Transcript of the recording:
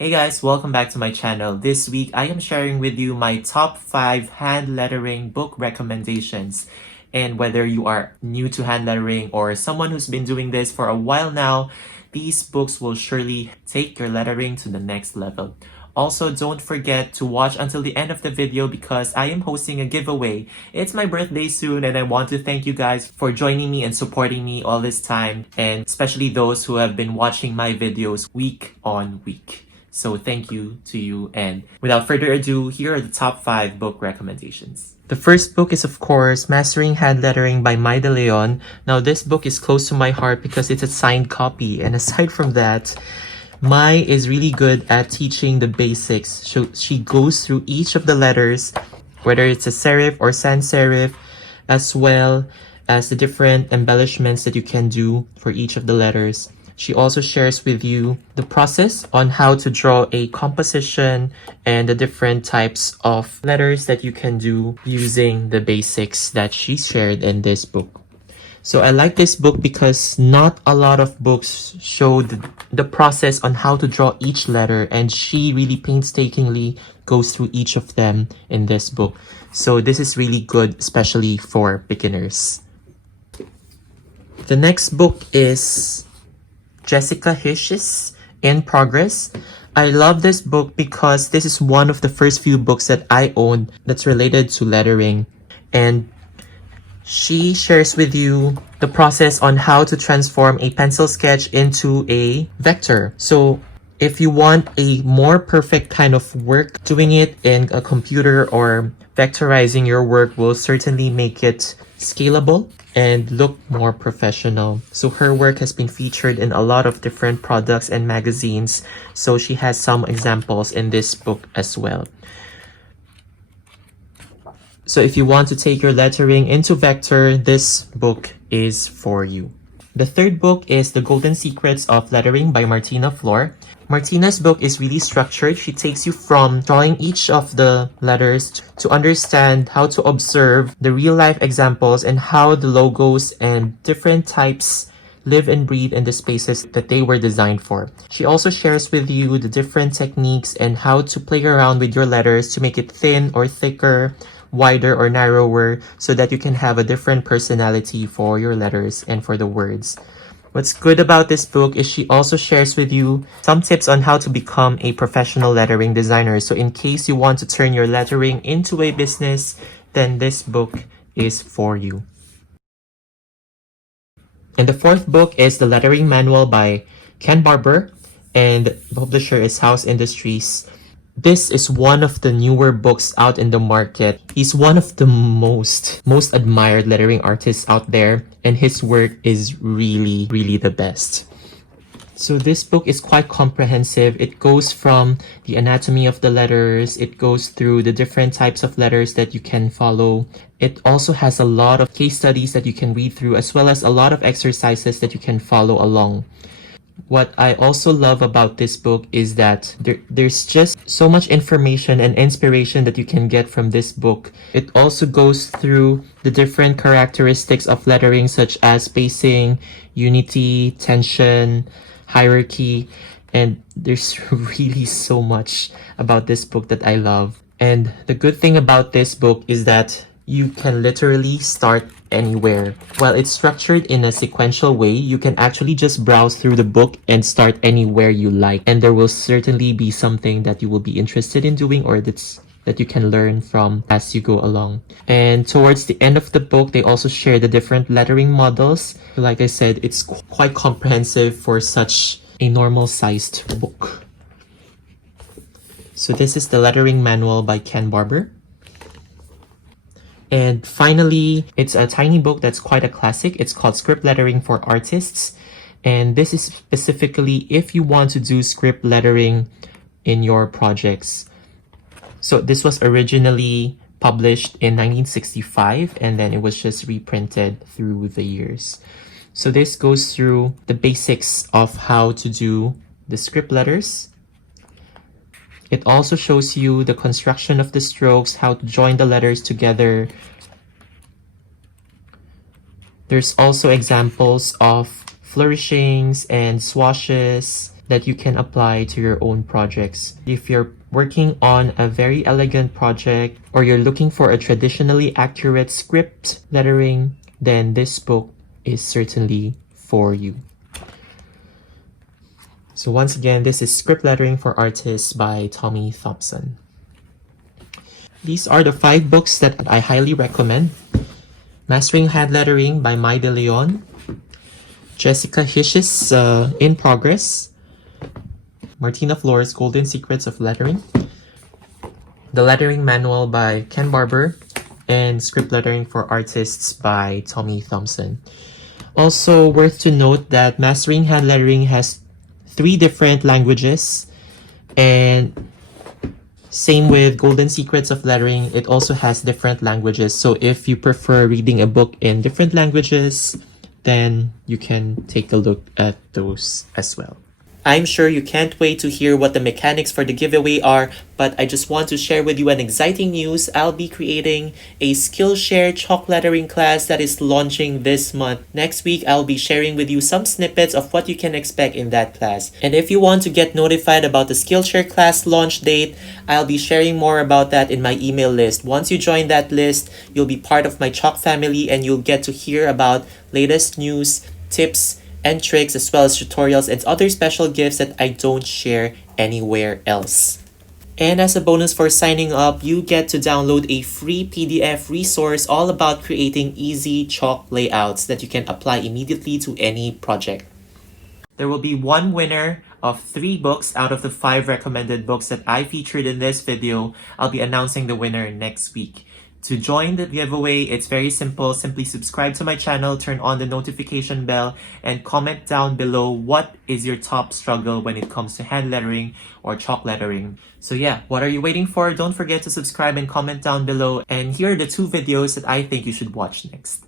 Hey guys, welcome back to my channel. This week, I am sharing with you my top 5 hand lettering book recommendations. And whether you are new to hand lettering or someone who's been doing this for a while now, these books will surely take your lettering to the next level. Also, don't forget to watch until the end of the video because I am hosting a giveaway. It's my birthday soon and I want to thank you guys for joining me and supporting me all this time, and especially those who have been watching my videos week on week. So thank you to you, and without further ado, here are the top 5 book recommendations. The first book is of course Mastering Hand Lettering by Mai De Leon. Now this book is close to my heart because it's a signed copy, and aside from that, Mai is really good at teaching the basics. So she goes through each of the letters, whether it's a serif or sans serif, as well as the different embellishments that you can do for each of the letters. She also shares with you the process on how to draw a composition and the different types of letters that you can do using the basics that she shared in this book. So I like this book because not a lot of books show the process on how to draw each letter, and she really painstakingly goes through each of them in this book. So this is really good, especially for beginners. The next book is Jessica Hisch's In Progress. I love this book because this is one of the first few books that I owned that's related to lettering, and she shares with you the process on how to transform a pencil sketch into a vector. So if you want a more perfect kind of work, doing it in a computer or vectorizing your work will certainly make it scalable and look more professional. So her work has been featured in a lot of different products and magazines. So she has some examples in this book as well. So if you want to take your lettering into vector, this book is for you. The third book is The Golden Secrets of Lettering by Martina Flor. Martina's book is really structured. She takes you from drawing each of the letters to understand how to observe the real-life examples and how the logos and different types live and breathe in the spaces that they were designed for. She also shares with you the different techniques and how to play around with your letters to make it thin or thicker, wider or narrower, so that you can have a different personality for your letters and for the words. What's good about this book is she also shares with you some tips on how to become a professional lettering designer. So in case you want to turn your lettering into a business, then this book is for you. And the fourth book is The Lettering Manual by Ken Barber, and the publisher is House Industries. This is one of the newer books out in the market. He's one of the most admired lettering artists out there, and his work is really the best. So this book is quite comprehensive. It goes from the anatomy of the letters, it goes through the different types of letters that you can follow. It also has a lot of case studies that you can read through, as well as a lot of exercises that you can follow along. What I also love about this book is that there's just so much information and inspiration that you can get from this book. It also goes through the different characteristics of lettering, such as spacing, unity, tension, hierarchy, and there's really so much about this book that I love. And the good thing about this book is that you can literally start anywhere. While it's structured in a sequential way, you can actually just browse through the book and start anywhere you like. And there will certainly be something that you will be interested in doing, or that you can learn from as you go along. And towards the end of the book, they also share the different lettering models. Like I said, it's quite comprehensive for such a normal-sized book. So this is The Lettering Manual by Ken Barber. And finally, it's a tiny book that's quite a classic. It's called Script Lettering for Artists. And this is specifically if you want to do script lettering in your projects. So this was originally published in 1965, and then it was just reprinted through the years. So this goes through the basics of how to do the script letters. It also shows you the construction of the strokes, how to join the letters together. There's also examples of flourishings and swashes, that you can apply to your own projects. If you're working on a very elegant project or you're looking for a traditionally accurate script lettering, then this book is certainly for you. So once again, this is Script Lettering for Artists by Tommy Thompson. These are the 5 books that I highly recommend. Mastering Hand Lettering by Mai De Leon, Jessica Hisch's In Progress, Martina Flor's Golden Secrets of Lettering, The Lettering Manual by Ken Barber, and Script Lettering for Artists by Tommy Thompson. Also worth to note that Mastering Hand Lettering has 3 different languages, and same with Golden Secrets of Lettering, it also has different languages. So if you prefer reading a book in different languages, then you can take a look at those as well. I'm sure you can't wait to hear what the mechanics for the giveaway are, but I just want to share with you an exciting news. I'll be creating a Skillshare chalk lettering class that is launching this month. Next week, I'll be sharing with you some snippets of what you can expect in that class. And if you want to get notified about the Skillshare class launch date, I'll be sharing more about that in my email list. Once you join that list, you'll be part of my chalk family and you'll get to hear about latest news, tips, and tricks, as well as tutorials and other special gifts that I don't share anywhere else. And as a bonus for signing up, you get to download a free PDF resource all about creating easy chalk layouts that you can apply immediately to any project. There will be one winner of 3 books out of the 5 recommended books that I featured in this video. I'll be announcing the winner next week. To join the giveaway, it's very simple. Simply subscribe to my channel, turn on the notification bell, and comment down below what is your top struggle when it comes to hand lettering or chalk lettering. So yeah, what are you waiting for? Don't forget to subscribe and comment down below. And here are the 2 videos that I think you should watch next.